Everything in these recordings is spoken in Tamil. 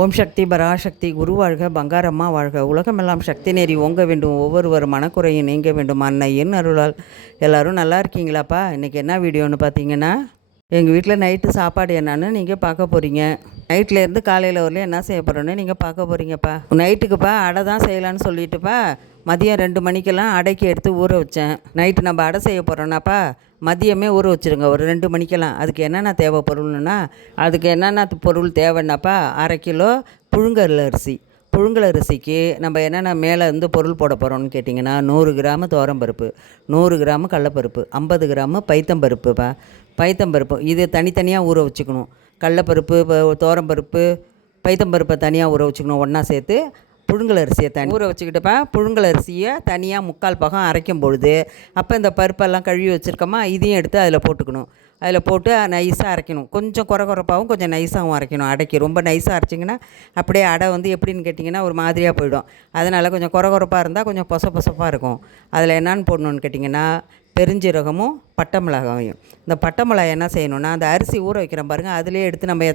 ஓம் சக்தி பராசக்தி குரு வாழ்க பங்காரம்மா வாழ்க உலகமெல்லாம் சக்தி நெறி ஓங்க வேண்டும் ஒவ்வொருவர் மனக்குறையும் நீங்க வேண்டும் அன்னையின் அருளால். எல்லோரும் நல்லா இருக்கீங்களாப்பா? இன்றைக்கி என்ன வீடியோன்னு பார்த்தீங்கன்னா, எங்கள் வீட்டில் நைட்டு சாப்பாடு என்னன்னு நீங்கள் பார்க்க போகிறீங்க. நைட்லேருந்து காலையில் வரலையும் என்ன செய்ய போகிறோன்னு நீங்கள் பார்க்க போகிறீங்கப்பா. நைட்டுக்குப்பா அடை தான் செய்யலான்னு சொல்லிட்டுப்பா மதியம் 2 மணிக்கெல்லாம் அடைக்கி எடுத்து ஊற வச்சேன். நைட்டு நம்ம அடை செய்ய போகிறோன்னாப்பா மதியமே ஊற வச்சுருங்க ஒரு 2 மணிக்கெல்லாம். அதுக்கு என்னென்ன தேவை பொருள்னா, அதுக்கு என்னென்ன பொருள் தேவைன்னாப்பா, 1/2 கிலோ புழுங்கல் அரிசி. புழுங்கல் அரிசிக்கு நம்ம என்னென்ன மேலே இருந்து பொருள் போட போகிறோம்னு கேட்டிங்கன்னா, 100 கிராம் துவரம்பருப்பு, 100 கிராம் கடலப்பருப்பு, 50 கிராம் பைத்தம்பருப்புப்பா. பைத்தம்பருப்பு இது தனித்தனியாக ஊற வச்சுக்கணும். கடலப்பருப்பு, துவரம்பருப்பு, பைத்தம்பருப்பை தனியாக ஊற வச்சுக்கணும். ஒன்றா சேர்த்து புழுங்கல் அரிசியை ஊற வச்சுக்கிட்டப்ப புழுங்கல் அரிசியை தனியாக 3/4 பாகம் அரைக்கும் பொழுது, அப்போ இந்த பருப்பெல்லாம் கழுவி வச்சுருக்கோமா, இதையும் எடுத்து அதில் போட்டுக்கணும். அதில் போட்டு நைஸாக அரைக்கணும். கொஞ்சம் குறப்பாகவும் கொஞ்சம் நைஸாகவும் அரைக்கணும். அடைக்கி ரொம்ப நைஸாக அரைச்சிங்கன்னா அப்படியே அடை எப்படின்னு கேட்டிங்கன்னா ஒரு மாதிரியாக போயிடும். அதனால் கொஞ்சம் குறப்பாக இருந்தால் கொஞ்சம் பொசப்பாக இருக்கும். அதில் என்னான்னு போடணுன்னு கேட்டிங்கன்னா, பெருஞ்சீரகமும் பட்டை மிளகாயும். இந்த பட்டை மிளகாய் என்ன செய்யணுன்னா, அந்த அரிசி ஊற வைக்கிறோம் பாருங்கள், அதிலே எடுத்து நம்ம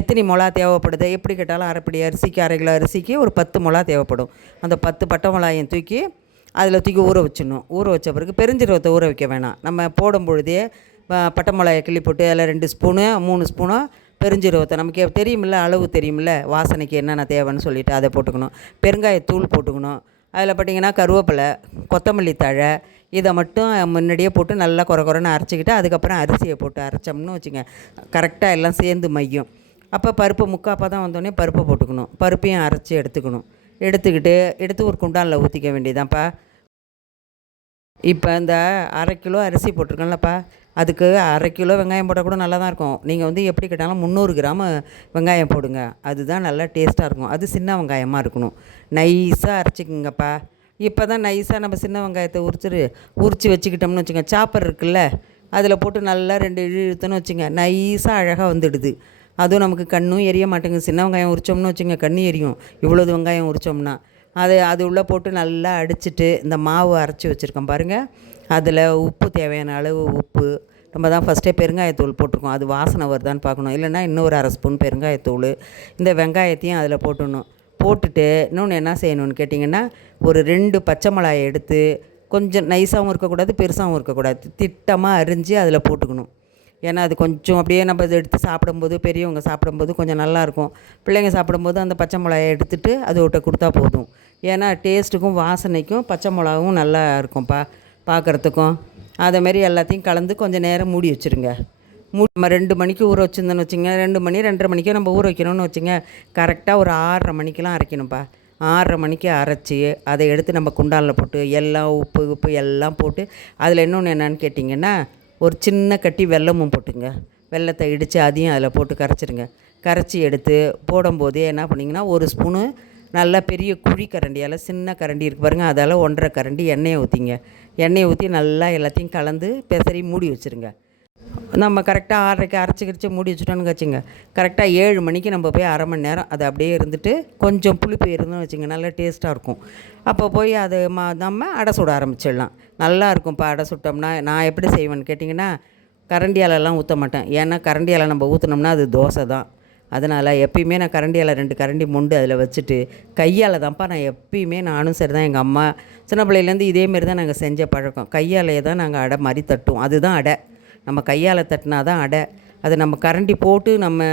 எத்தனை மிளகா தேவைப்படுது, எப்படி கேட்டாலும் அரைப்படி அரிசிக்கு 1/2 கிலோ அரிசிக்கு ஒரு 10 மிளகா தேவைப்படும். அந்த 10 பட்டை மிளகாயும் தூக்கி அதில் தூக்கி ஊற வச்சிடணும். ஊற வச்ச பிறகு பெருஞ்சீரகத்தை ஊற வைக்க வேணாம். நம்ம போடும் பொழுதே பட்டை மிளகாயை கிள்ளி போட்டு அதில் 2 ஸ்பூனு 3 ஸ்பூனோ பெருஞ்சீரகத்தை நமக்கு தெரியுமில்ல, அளவு தெரியுமில்ல, வாசனைக்கு என்னென்ன தேவைன்னு சொல்லிவிட்டு அதை போட்டுக்கணும். பெருங்காயத்தூள் போட்டுக்கணும். அதில் பார்த்திங்கன்னா கருவேப்பிலை, கொத்தமல்லி தழை, இதை மட்டும் முன்னாடியே போட்டு நல்லா குறன்னு அரைச்சிக்கிட்டு அதுக்கப்புறம் அரிசியை போட்டு அரைச்சோம்னு வச்சுங்க, கரெக்டாக எல்லாம் சேர்ந்து மையும். அப்போ பருப்பு முக்காப்பாக தான் வந்தோடனே பருப்பை போட்டுக்கணும். பருப்பையும் அரைச்சி எடுத்துக்கணும். எடுத்து ஒரு குண்டானில் ஊற்றிக்க வேண்டியதான்ப்பா. இப்போ இந்த 1/2 கிலோ அரிசி போட்டிருக்கோம்லப்பா, அதுக்கு 1/2 கிலோ வெங்காயம் போட்டால் கூட நல்லா தான் இருக்கும். நீங்கள் எப்படி கேட்டாலும் 300 கிராம் வெங்காயம் போடுங்க. அதுதான் நல்லா டேஸ்ட்டாக இருக்கும். அது சின்ன வெங்காயமாக இருக்கணும். நைஸாக அரைச்சிக்கங்கப்பா. இப்போ தான் நைஸாக நம்ம சின்ன வெங்காயத்தை உரித்து வச்சுக்கிட்டோம்னு வச்சுங்க, சாப்பர் இருக்குல்ல, அதில் போட்டு நல்லா 2 இழுத்துன்னு வச்சுங்க, நைஸாக அழகாக வந்துடுது. அதுவும் நமக்கு கண்ணும் எரிய மாட்டேங்குது. சின்ன வெங்காயம் உரித்தோம்னு வச்சுங்க, கண்ணு எரியும். இவ்வளோது வெங்காயம் உரித்தோம்னா அது உள்ளே போட்டு நல்லா அடிச்சுட்டு இந்த மாவு அரைச்சி வச்சுருக்கோம் பாருங்கள், அதில் உப்பு தேவையான அளவு உப்பு, நம்ம தான் ஃபஸ்ட்டே பெருங்காயத்தூள் போட்டிருக்கோம். அது வாசனை வருதான்னு பார்க்கணும். இல்லைன்னா இன்னொரு 1/2 ஸ்பூன் பெருங்காயத்தூள். இந்த வெங்காயத்தையும் அதில் போட்டுடணும். போட்டுட்டு இன்னொன்று என்ன செய்யணும்னு கேட்டிங்கன்னா, ஒரு 2 பச்சை மிளகாயை எடுத்து கொஞ்சம் நைஸாகவும் இருக்கக்கூடாது, பெருசாகவும் இருக்கக்கூடாது, திட்டமாக அரிஞ்சு அதில் போட்டுக்கணும். ஏன்னா அது கொஞ்சம் அப்படியே நம்ம இதை எடுத்து சாப்பிடும்போது, பெரியவங்க சாப்பிடும்போது கொஞ்சம் நல்லாயிருக்கும். பிள்ளைங்க சாப்பிடும்போது அந்த பச்சை மிளகாயை எடுத்துகிட்டு அது விட்ட கொடுத்தா போதும். ஏன்னா டேஸ்ட்டுக்கும் வாசனைக்கும் பச்சை மிளகாவும் நல்லா இருக்கும்ப்பா பார்க்குறதுக்கும். அதேமாரி எல்லாத்தையும் கலந்து கொஞ்சம் நேரம் மூடி வச்சுருங்க. நம்ம 2 மணிக்கு ஊற வச்சுருந்தோன்னு வச்சுங்க, 2 மணி 2:30 மணிக்கே நம்ம ஊற வைக்கணும்னு வச்சுங்க, கரெக்டாக ஒரு 6:30 மணிக்கெலாம் அரைக்கணும்ப்பா. 6:30 மணிக்கு அரைச்சி அதை எடுத்து நம்ம குண்டானில் போட்டு எல்லாம் உப்பு எல்லாம் போட்டு, அதில் இன்னொன்று என்னன்னு கேட்டிங்கன்னா, ஒரு சின்ன கட்டி வெல்லமும் போட்டுங்க. வெல்லத்தை இடித்து அதையும் அதில் போட்டு கரைச்சிருங்க. கரைச்சி எடுத்து போடும்போதே என்ன பண்ணிங்கன்னா, ஒரு ஸ்பூனு நல்லா பெரிய குழி கரண்டியால், சின்ன கரண்டி இருக்குது பாருங்கள், அதால் 1.5 கரண்டி எண்ணெயை ஊற்றிங்க. எண்ணெயை ஊற்றி நல்லா எல்லாத்தையும் கலந்து பெசரி மூடி வச்சுருங்க. நம்ம கரெக்டாக 6:30க்கு அரைச்சி மூடி வச்சுட்டோன்னு வச்சுங்க, கரெக்டாக 7 மணிக்கு நம்ம போய் 1/2 மணி நேரம் அது அப்படியே இருந்துட்டு கொஞ்சம் புளிப்பு இருந்துன்னு வச்சுங்க, நல்லா டேஸ்ட்டாக இருக்கும். அப்போ போய் அது நம்ம அடை சுட ஆரம்பிச்சிடலாம். நல்லா இருக்கும்ப்பா அடை சுட்டோம்னா. நான் எப்படி செய்வேன்னு கேட்டிங்கன்னா, கரண்டியாலெல்லாம் ஊற்ற மாட்டேன். ஏன்னா கரண்டியால் நம்ம ஊற்றினோம்னா அது தோசை தான். அதனால் எப்பயுமே நான் கரண்டியால் 2 கரண்டி மொண்டு அதில் வச்சுட்டு கையால் தான்ப்பா நான் எப்பயுமே, நானும் சரி தான், எங்கள் அம்மா சின்ன பிள்ளையிலேருந்து இதேமாரி தான் நாங்கள் செஞ்ச பழக்கம். கையாலேயே தான் நாங்கள் அடை மாதிரி தட்டுவோம். அதுதான் அடை. நம்ம கையால் தட்டினா தான் அடை. அது நம்ம கரண்டி போட்டு நம்ம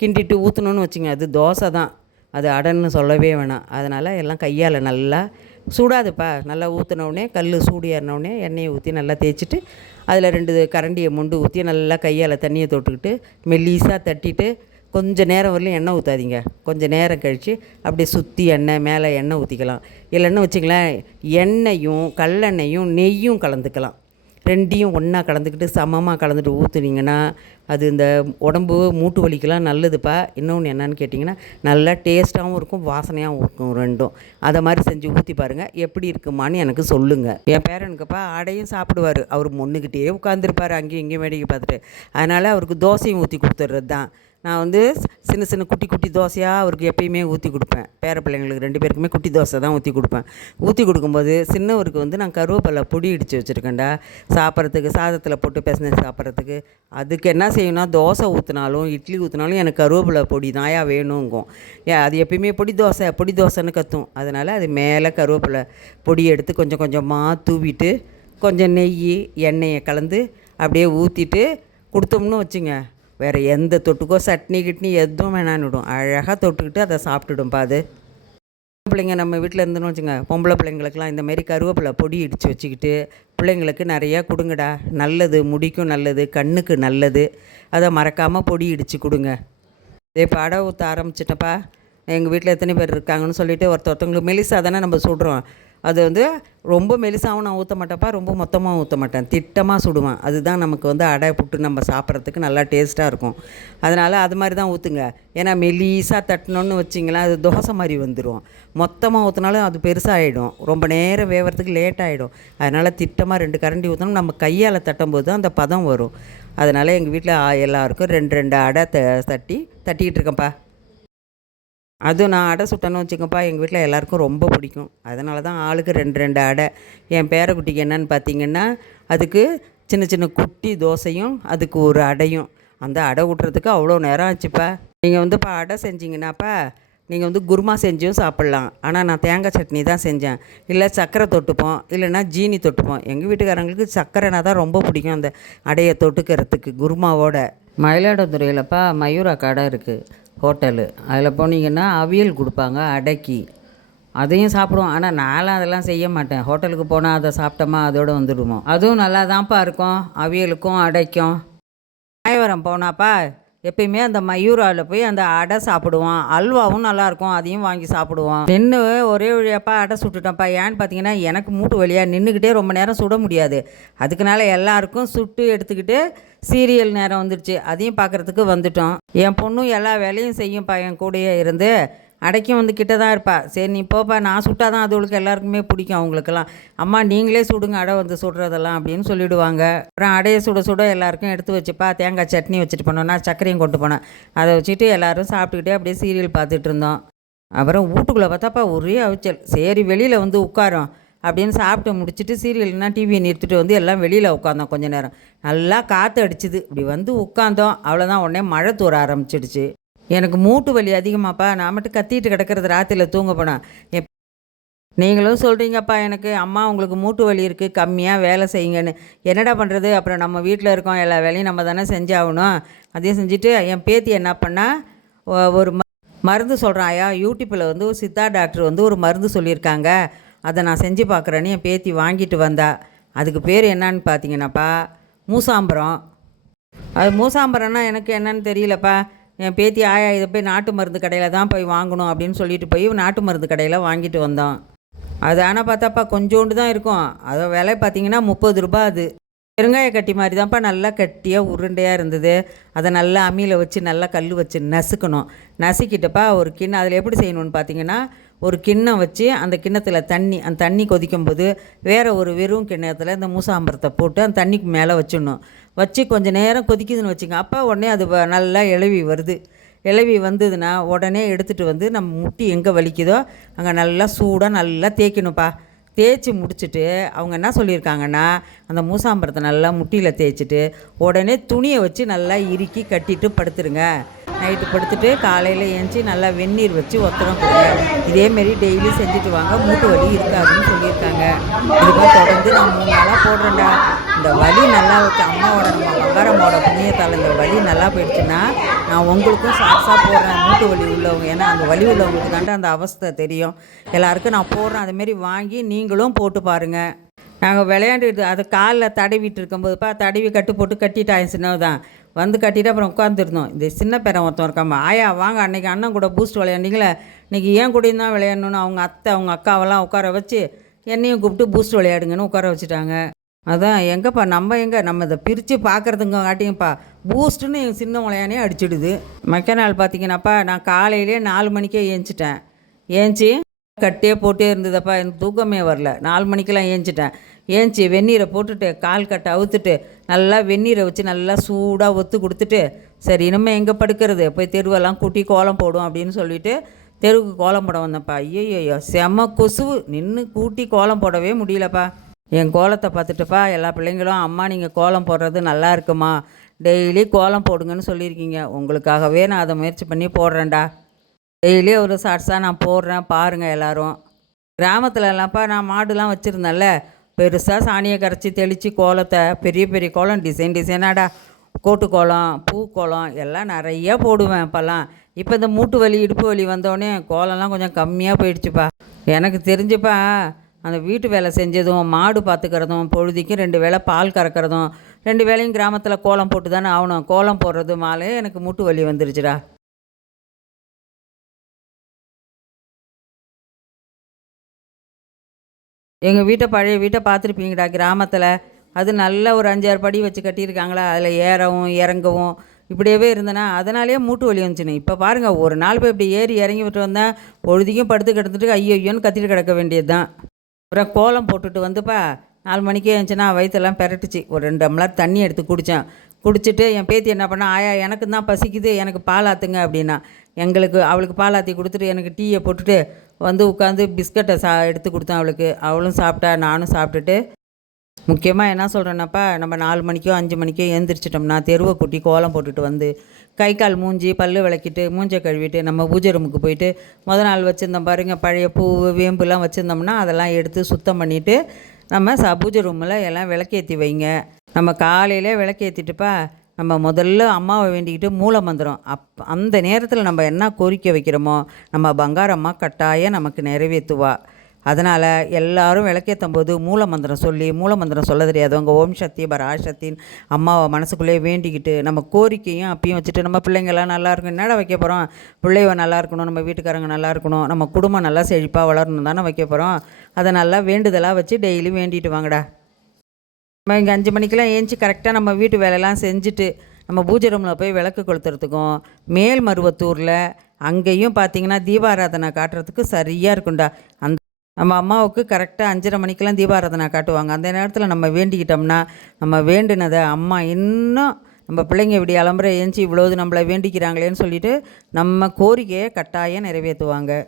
கிண்டிட்டு ஊற்றணுன்னு வச்சுங்க, அது தோசை தான். அது அடைன்னு சொல்லவே வேணாம். அதனால் எல்லாம் கையால் நல்லா சூடாதுப்பா. நல்லா ஊற்றினோடனே கல் சூடு ஏறினோடனே எண்ணெயை ஊற்றி நல்லா தேய்ச்சிட்டு அதில் 2 கரண்டியை மொண்டு ஊற்றி நல்லா கையால் தண்ணியை தொட்டுக்கிட்டு மெல்லிசாக தட்டிட்டு கொஞ்சம் நேரம் வரலையும் எண்ணெய் ஊற்றாதீங்க. கொஞ்சம் நேரம் கழித்து அப்படியே சுற்றி மேலே எண்ணெய் ஊற்றிக்கலாம். இல்லைன்னு வச்சுங்களேன், எண்ணெயும் கல்லெண்ணெயும் நெய்யும் கலந்துக்கலாம். 2யும் ஒன்றா கலந்துக்கிட்டு சமமாக கலந்துட்டு ஊற்றுனீங்கன்னா அது இந்த உடம்பு மூட்டு வலிக்கெலாம் நல்லதுப்பா. இன்னொன்று என்னன்னு கேட்டிங்கன்னா, நல்லா டேஸ்ட்டாகவும் இருக்கும், வாசனையாகவும் இருக்கும் 2ம். அதை மாதிரி செஞ்சு ஊற்றி பாருங்கள், எப்படி இருக்குமான்னு எனக்கு சொல்லுங்கள். என் பேரனுக்குப்பா அடையும் சாப்பிடுவார். அவர் முன்னுக்கிட்டே உட்காந்துருப்பார், அங்கேயும் இங்கேயும் வேடிக்கை பார்த்துட்டு. அதனால் அவருக்கு தோசையும் ஊற்றி கொடுத்துட்றது தான். நான் வந்து சின்ன சின்ன குட்டி குட்டி தோசையாக அவருக்கு எப்பயுமே ஊற்றி கொடுப்பேன். பேர பிள்ளைங்களுக்கு 2 பேருக்குமே குட்டி தோசை தான் ஊற்றி கொடுப்பேன். ஊற்றி கொடுக்கும்போது சின்னவருக்கு வந்து நான் கருவேப்பிலை பொடி இடித்து வச்சுருக்கேன்டா, சாப்பிட்றதுக்கு சாதத்தில் போட்டு பிசைஞ்சு சாப்பிட்றதுக்கு. அதுக்கு என்ன செய்யணும்னா, தோசை ஊற்றினாலும் இட்லி ஊற்றினாலும் எனக்கு கருவேப்பிலை பொடி தான்யா வேணுங்கும். அது எப்பயுமே பொடி தோசைன்னு கத்தும். அதனால் அது மேலே கருவேப்பிலை பொடி எடுத்து கொஞ்சம் கொஞ்சமாக தூவிட்டு கொஞ்சம் நெய் எண்ணெயை கலந்து அப்படியே ஊற்றிட்டு கொடுத்தோம்னு வச்சுங்க, வேறு எந்த தொட்டுக்கோ சட்னி கிட்னி எதுவும் வேணான்னுடும். அழகாக தொட்டுக்கிட்டு அதை சாப்பிட்டுடும்பா. அது பிள்ளைங்க நம்ம வீட்டில் இருந்துன்னு வச்சுங்க, பொம்பளை பிள்ளைங்களுக்கெல்லாம் இந்தமாரி கருவேப்பிலை பொடி இடித்து வச்சுக்கிட்டு பிள்ளைங்களுக்கு நிறையா கொடுங்கடா. நல்லது, முடிக்கும் நல்லது, கண்ணுக்கு நல்லது. அதை மறக்காமல் பொடி இடித்து கொடுங்க. இதே இப்போ அடை ஊற்ற ஆரம்பிச்சிட்டப்பா. எங்கள் வீட்டில் எத்தனை பேர் இருக்காங்கன்னு சொல்லிவிட்டு ஒருத்தவங்களுக்கு மெலிசா தானே நம்ம சுடுறோம். அது வந்து ரொம்ப மெலிசாகவும் நான் ஊற்ற மாட்டேன்ப்பா, ரொம்ப மொத்தமாக ஊற்ற மாட்டேன், திட்டமாக சுடுவேன். அதுதான் நமக்கு வந்து அடை புட்டு நம்ம சாப்பிட்றதுக்கு நல்லா டேஸ்ட்டாக இருக்கும். அதனால் அது மாதிரி தான் ஊற்றுங்க. ஏன்னா மெலிசாக தட்டினோன்னு வச்சிங்களேன், அது தோசை மாதிரி வந்துடும். மொத்தமாக ஊற்றினாலும் அது பெருசாகிடும், ரொம்ப நேரம் வேகிறதுக்கு லேட் ஆகிடும். அதனால் திட்டமாக 2 கரண்டி ஊற்றணும். நம்ம கையால் தட்டும்போது தான் அந்த பதம் வரும். அதனால் எங்கள் வீட்டில் எல்லாருக்கும் 2 அடை தட்டிக்கிட்டு இருக்கேன்ப்பா. அதுவும் நான் அடை சுட்டேன்னு வச்சுக்கப்பா, எங்கள் வீட்டில் எல்லாேருக்கும் ரொம்ப பிடிக்கும். அதனால தான் ஆளுக்கு 2 அடை. என் பேரக்குட்டிக்கு என்னன்னு பார்த்தீங்கன்னா, அதுக்கு சின்ன சின்ன குட்டி தோசையும் அதுக்கு ஒரு அடையும். அந்த அடை ஊட்டுறதுக்கு அவ்வளோ நேரம் ஆச்சுப்பா. நீங்கள் வந்து இப்போ அடை செஞ்சிங்கன்னாப்பா, நீங்கள் வந்து குருமா செஞ்சும் சாப்பிட்லாம். ஆனால் நான் தேங்காய் சட்னி தான் செஞ்சேன். இல்லை சர்க்கரை தொட்டுப்போம், இல்லைன்னா ஜீனி தொட்டுப்போம். எங்கள் வீட்டுக்காரங்களுக்கு சர்க்கரைனா தான் ரொம்ப பிடிக்கும், அந்த அடையை தொட்டுக்கிறதுக்கு குருமாவோட. மயிலாடுதுறையிலப்பா மயூரா கடை இருக்குது, ஹோட்டலு. அதில் போனீங்கன்னா அவியல் கொடுப்பாங்க அடைக்கி. அதையும் சாப்பிடுவோம். ஆனால் நான்லாம் அதெல்லாம் செய்ய மாட்டேன். ஹோட்டலுக்கு போனால் அதை சாப்பிட்டோமா அதோடு வந்துடுவோம். அதுவும் நல்லா தான்ப்பா இருக்கும், அவியலுக்கும் அடைக்கும். மாயவரம் போனாப்பா எப்பயுமே அந்த மயூராவில் போய் அந்த அடை சாப்பிடுவோம். அல்வாவும் நல்லாயிருக்கும், அதையும் வாங்கி சாப்பிடுவோம். நின்று ஒரே வழியாப்பா அடை சுட்டுட்டோம்ப்பா. ஏன்னு பார்த்தீங்கன்னா, எனக்கு மூட்டு வழியாக நின்றுக்கிட்டே ரொம்ப நேரம் சுட முடியாது. அதுக்குனால எல்லாருக்கும் சுட்டு எடுத்துக்கிட்டு சீரியல் நேரம் வந்துடுச்சு, அதையும் பார்க்குறதுக்கு வந்துட்டோம். என் பொண்ணும் எல்லா வேலையும் செய்யும்ப்பா, என் கூடயே இருந்து. அடைக்கும் வந்து கிட்ட தான் இருப்பா. சரி நீ போப்பா, நான் சுட்டால் தான் அதுகளுக்கு எல்லாருக்குமே பிடிக்கும். அவங்களுக்கெல்லாம் அம்மா நீங்களே சுடுங்க அடை வந்து சுடுறதெல்லாம் அப்படின்னு சொல்லிவிடுவாங்க. அப்புறம் அடையை சுட எல்லாருக்கும் எடுத்து வச்சுப்பா. தேங்காய் சட்னி வச்சுட்டு போனோன்னா சர்க்கரையும் கொண்டு போனேன். அதை வச்சுட்டு எல்லோரும் சாப்பிட்டுக்கிட்டே அப்படியே சீரியல் பார்த்துட்டு இருந்தோம். அப்புறம் வீட்டுக்குள்ளே பார்த்தாப்பா ஒரே அவிச்சல். சரி வெளியில் வந்து உட்காரோம் அப்படின்னு சாப்பிட்டு முடிச்சுட்டு சீரியல்னா டிவியை நிறுத்திட்டு வந்து எல்லாம் வெளியில் உட்காந்தோம். கொஞ்சம் நேரம் நல்லா காற்று அடிச்சுது. இப்படி வந்து உட்காந்தோம். அவ்வளோதான், உடனே மழை தூர ஆரம்பிச்சிடுச்சு. எனக்கு மூட்டு வலி அதிகமாப்பா. நான் மட்டும் கத்திட்டு கிடக்கிறது ராத்திரியில் தூங்க போனேன். நீங்களும் சொல்கிறீங்கப்பா எனக்கு, அம்மா உங்களுக்கு மூட்டு வலி இருக்குது, கம்மியாக வேலை செய்யுங்கன்னு. என்னடா பண்ணுறது, அப்புறம் நம்ம வீட்டில் இருக்கோம், எல்லா வேலையும் நம்ம தானே செஞ்சாகணும். அதையும் செஞ்சுட்டு என் பேத்தி என்ன பண்ணால் ஒரு மருந்து சொல்கிறான். ஆயா யூடியூப்பில் வந்து ஒரு சித்தா டாக்டர் வந்து ஒரு மருந்து சொல்லியிருக்காங்க, அதை நான் செஞ்சு பார்க்குறேன்னு என் பேத்தி வாங்கிட்டு வந்தா. அதுக்கு பேர் என்னன்னு பார்த்தீங்கன்னாப்பா மூசாம்பரம். அது மூசாம்பரம்னா எனக்கு என்னன்னு தெரியலப்பா. என் பேத்தி ஆயா இதை போய் நாட்டு மருந்து கடையில் தான் போய் வாங்கணும் அப்படின்னு சொல்லிட்டு போய் நாட்டு மருந்து கடையில் வாங்கிட்டு வந்தோம். அது ஆனால் பார்த்தாப்பா கொஞ்சோண்டு தான் இருக்கும். அதை விலை பார்த்திங்கன்னா 30 ரூபா. அது பெருங்காய கட்டி மாதிரி தான்ப்பா, நல்லா கட்டியாக உருண்டையாக இருந்தது. அதை நல்லா அம்மியில் வச்சு நல்லா கல் வச்சு நசுக்கணும். நசுக்கிட்டப்பா ஒரு கிண்ணம், அதில் எப்படி செய்யணும்னு பார்த்தீங்கன்னா, ஒரு கிண்ணம் வச்சு அந்த கிண்ணத்தில் அந்த தண்ணி கொதிக்கும்போது வேறு ஒரு வெறும் கிண்ணத்தில் இந்த மூசாம்பரத்தை போட்டு அந்த தண்ணிக்கு மேலே வச்சிடணும். வச்சு கொஞ்சம் நேரம் கொதிக்குதுன்னு வச்சுங்க. அப்போ உடனே அது நல்லா இளவி வருது. இளவி வந்ததுன்னா உடனே எடுத்துகிட்டு வந்து நம்ம முட்டி எங்கே வலிக்குதோ அங்கே நல்லா சூடாக நல்லா தேய்க்கணும்ப்பா. தேய்ச்சி முடிச்சுட்டு அவங்க என்ன சொல்லியிருக்காங்கன்னா, அந்த மூசாம்பரத்தை நல்லா முட்டியில் தேய்ச்சிட்டு உடனே துணியை வச்சு நல்லா இறுக்கி கட்டிட்டு படுத்துருங்க. நைட்டு படுத்துட்டு காலையில் ஏஞ்சி நல்லா வெந்நீர் வச்சு ஒத்தடம் கொடுங்க. இதேமாரி டெய்லி செஞ்சுட்டு வாங்க, மூட்டு வலி இருக்காதுன்னு சொல்லியிருக்காங்க. இதுக்காக தொடர்ந்து நான் 3 நாளாக போடுறேன்டா. இந்த வலி நல்லா வச்சு அம்மாவோட நம்ம பங்காரம்மாவோட புண்ணியத்தால் இந்த வலி நல்லா போயிடுச்சுன்னா நான் உங்களுக்கும் சாட்சாக போடுறேன். மூட்டு வலி உள்ளவங்க, ஏன்னா அந்த வலி உள்ளவங்களுக்கு தாண்டா அந்த அவஸ்தை தெரியும். எல்லாருக்கும் நான் போடுறேன். அதுமாரி வாங்கி நீங்களும் போட்டு பாருங்கள். நாங்கள் விளையாண்டுட்டு அதை காலில் தடவிட்டு இருக்கும்போதுப்பா தடவி கட்டு போட்டு கட்டிட்டான். சின்னதான் வந்து கட்டிட்டு அப்புறம் உட்காந்துருந்தோம். இந்த சின்ன பேரன் ஒருத்தன் இருக்காம, ஆயா வாங்க அன்றைக்கி அண்ணன் கூட பூஸ்ட் விளையாண்டிங்களே, இன்றைக்கி ஏன் கூடயும் தான் விளையாடணுன்னு அவங்க அத்தை அவங்க அக்காவெல்லாம் உட்கார வச்சு என்னையும் கூப்பிட்டு பூஸ்ட் விளையாடுங்கன்னு உட்கார வச்சுட்டாங்க. அதான் எங்கேப்பா நம்ம இதை பிரித்து பார்க்குறதுங்க காட்டிங்கப்பா பூஸ்ட்டுன்னு எங்கள் சின்ன விளையானே அடிச்சிடுது. மக்க நாள் பார்த்தீங்கன்னாப்பா நான் காலையிலே 4 மணிக்கே ஏஞ்சிட்டேன். ஏஞ்சி கட்டே போட்டே இருந்ததப்பா, எனக்கு தூக்கமே வரல. 4 மணிக்கெல்லாம் ஏஞ்சிட்டேன். ஏஞ்சி வெந்நீரை போட்டுட்டு கால் கட்டை அவுத்துட்டு நல்லா வெந்நீரை வச்சு நல்லா சூடாக ஒத்து கொடுத்துட்டு சரி இனிமேல் எங்கே படுக்கிறது, போய் தெருவெல்லாம் கூட்டி கோலம் போடும் அப்படின்னு சொல்லிட்டு தெருவுக்கு கோலம் போட வந்தேன்ப்பா. ஐயோ செம கொசுவு, நின்று கூட்டி கோலம் போடவே முடியலப்பா. என் கோலத்தை பார்த்துட்டுப்பா எல்லா பிள்ளைங்களும், அம்மா நீங்கள் கோலம் போடுறது நல்லா இருக்குமா, டெய்லி கோலம் போடுங்கன்னு சொல்லியிருக்கீங்க. உங்களுக்காகவே நான் அதை முயற்சி பண்ணி போடுறேன்டா. டெய்லி ஒரு ஷார்ட்ஸாக நான் போடுறேன், பாருங்கள் எல்லோரும். கிராமத்துலலாம்ப்பா நான் மாடுலாம் வச்சுருந்தேன்ல, பெருசாக சாணியை கரைச்சி தெளித்து கோலத்தை பெரிய பெரிய கோலம் டிசைனாடா, கோட்டு கோலம், பூ கோலம் எல்லாம் நிறையா போடுவேன் இப்போல்லாம். இப்போ இந்த மூட்டு வலி இடுப்பு வலி வந்தோடனே கோலம்லாம் கொஞ்சம் கம்மியாக போயிடுச்சுப்பா. எனக்கு தெரிஞ்சுப்பா அந்த வீட்டு வேலை செஞ்சதும் மாடு பார்த்துக்கிறதும் பொழுதிக்கும் 2 வேளை பால் கறக்கிறதும் 2 வேளையும் கிராமத்தில் கோலம் போட்டு தானே ஆகணும். கோலம் போடுறது மாலே எனக்கு மூட்டு வலி வந்துருச்சுடா. எங்கள் வீட்டை பழைய வீட்டை பார்த்துருப்பீங்கடா கிராமத்தில். அது நல்ல ஒரு 5-6 படி வச்சு கட்டியிருக்காங்களா, அதில் ஏறவும் இறங்கவும் இப்படியே இருந்தேன்னா அதனாலேயே மூட்டு வலி வந்துச்சுன்னு. இப்போ பாருங்கள், ஒரு நாள் போய் இப்படி ஏறி இறங்கி விட்டு வந்தேன், பொழுதிக்கும் படுத்து கிடந்துட்டு ஐயோன்னு கத்திட்டு கிடக்க வேண்டியது தான். அப்புறம் கோலம் போட்டுட்டு வந்துப்பா 4 மணிக்கே இருந்துச்சுன்னா வயிற்றெல்லாம் பெரட்டுச்சு. ஒரு 2 டம்ளர் தண்ணி எடுத்து குடித்தேன். குடிச்சிட்டு என் பேத்தி என்ன பண்ணா, ஆயா எனக்கு தான் பசிக்குது, எனக்கு பால் ஆற்றுங்க அப்படின்னா. அவளுக்கு பால் ஆற்றி கொடுத்துட்டு எனக்கு டீயை போட்டுட்டு வந்து உட்காந்து பிஸ்கட்டை எடுத்து கொடுத்தேன் அவளுக்கு. அவளும் சாப்பிட்டா, நானும் சாப்பிட்டுட்டு. முக்கியமாக என்ன சொல்கிறேன்னாப்பா, நம்ம 4 மணிக்கோ 5 மணிக்கோ எழுந்திரிச்சிட்டோம்னா தெருவை கூட்டி கோலம் போட்டுட்டு வந்து கை கால் மூஞ்சி பல் விளக்கிட்டு மூஞ்சை கழுவிட்டு நம்ம பூஜை ரூமுக்கு போயிட்டு நாள் வச்சுருந்தோம் பாருங்கள், பழைய பூ வேம்புலாம் வச்சுருந்தோம்னா அதெல்லாம் எடுத்து சுத்தம் பண்ணிவிட்டு நம்ம பூஜை ரூமில் எல்லாம் விளக்கேற்றி வைங்க. நம்ம காலையில் விளக்கேற்றிட்டுப்பா நம்ம முதல்ல அம்மாவை வேண்டிக்கிட்டு மூல மந்திரம் அந்த நேரத்தில் நம்ம என்ன கோரிக்கை வைக்கிறோமோ நம்ம பங்காரம்மா கட்டாயம் நமக்கு நிறைவேற்றுவா. அதனால் எல்லோரும் விளக்கேற்றும் போது மூல மந்திரம் சொல்ல தெரியாதவங்க ஓம் சக்தி பராசக்தின்னு அம்மாவை மனசுக்குள்ளே வேண்டிக்கிட்டு நம்ம கோரிக்கையும் அப்பயும் வச்சுட்டு நம்ம பிள்ளைங்கள்லாம் நல்லாயிருக்கும். என்னடா வைக்க போகிறோம், பிள்ளைவ நல்லா இருக்கணும், நம்ம வீட்டுக்காரங்க நல்லா இருக்கணும், நம்ம குடும்பம் நல்லா செழிப்பாக வளரணும் தானே வைக்க போகிறோம். அதை நல்லா வேண்டுதலாக வச்சு டெய்லி வேண்டிட்டு வாங்கடா. நம்ம இங்கே 5 மணிக்கெலாம் ஏஞ்சி கரெக்டாக நம்ம வீட்டு வேலையெல்லாம் செஞ்சுட்டு நம்ம பூஜை ரூமில் போய் விளக்கு கொளுத்துறதுக்கும் மேல்மருவத்தூரில் அங்கேயும் பார்த்திங்கன்னா தீபாராதனை காட்டுறதுக்கு சரியாக இருக்கும்டா. அந்த நம்ம அம்மாவுக்கு கரெக்டாக 5:30 மணிக்கெலாம் தீபாராதனை காட்டுவாங்க. அந்த நேரத்தில் நம்ம வேண்டிக்கிட்டோம்னா நம்ம வேண்டினதை அம்மா இன்னும் நம்ம பிள்ளைங்க இப்படி அலம்புற ஏஞ்சி இவ்வளோது நம்மளை வேண்டிக்கிறாங்களேன்னு சொல்லிவிட்டு நம்ம கோரிக்கையை கட்டாயம் நிறைவேற்றுவாங்க.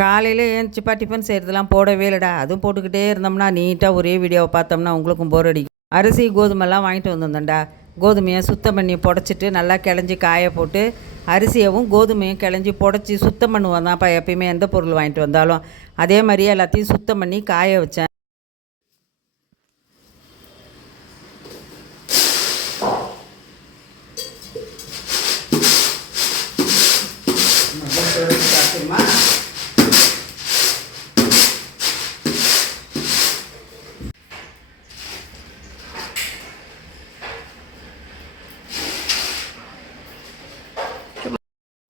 காலையில் ஏஞ்சிப்பா டிஃபன் செய்கிறதுலாம் போடவே இல்லைடா. அதுவும் போட்டுக்கிட்டே இருந்தோம்னா நீட்டாக ஒரே வீடியோவை பார்த்தோம்னா உங்களுக்கும் போர் அடிக்கும். அரிசி கோதுமைலாம் வாங்கிட்டு வந்திருந்தேன்டா. கோதுமையை சுத்தம் பண்ணி புடச்சிட்டு நல்லா கிளஞ்சி காய போட்டு அரிசியவும் கோதுமையும் கிளஞ்சி புடச்சி சுத்தம் பண்ணுவோம் தான்ப்பா எப்பயுமே எந்த பொருள் வாங்கிட்டு வந்தாலும். அதே மாதிரியே எல்லாத்தையும் சுத்தம் பண்ணி காய வச்சேன்.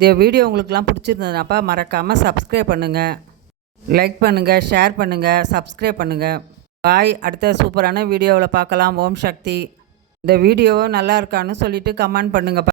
இந்த வீடியோ உங்களுக்குலாம் பிடிச்சிருந்ததுனாப்பா மறக்காமல் சப்ஸ்கிரைப் பண்ணுங்கள், லைக் பண்ணுங்கள், ஷேர் பண்ணுங்கள், சப்ஸ்கிரைப் பண்ணுங்கள். பாய். அடுத்த சூப்பரான வீடியோவில் பார்க்கலாம். ஓம் சக்தி. இந்த வீடியோ நல்லா இருக்கான்னு சொல்லிவிட்டு கமெண்ட் பண்ணுங்கப்பா.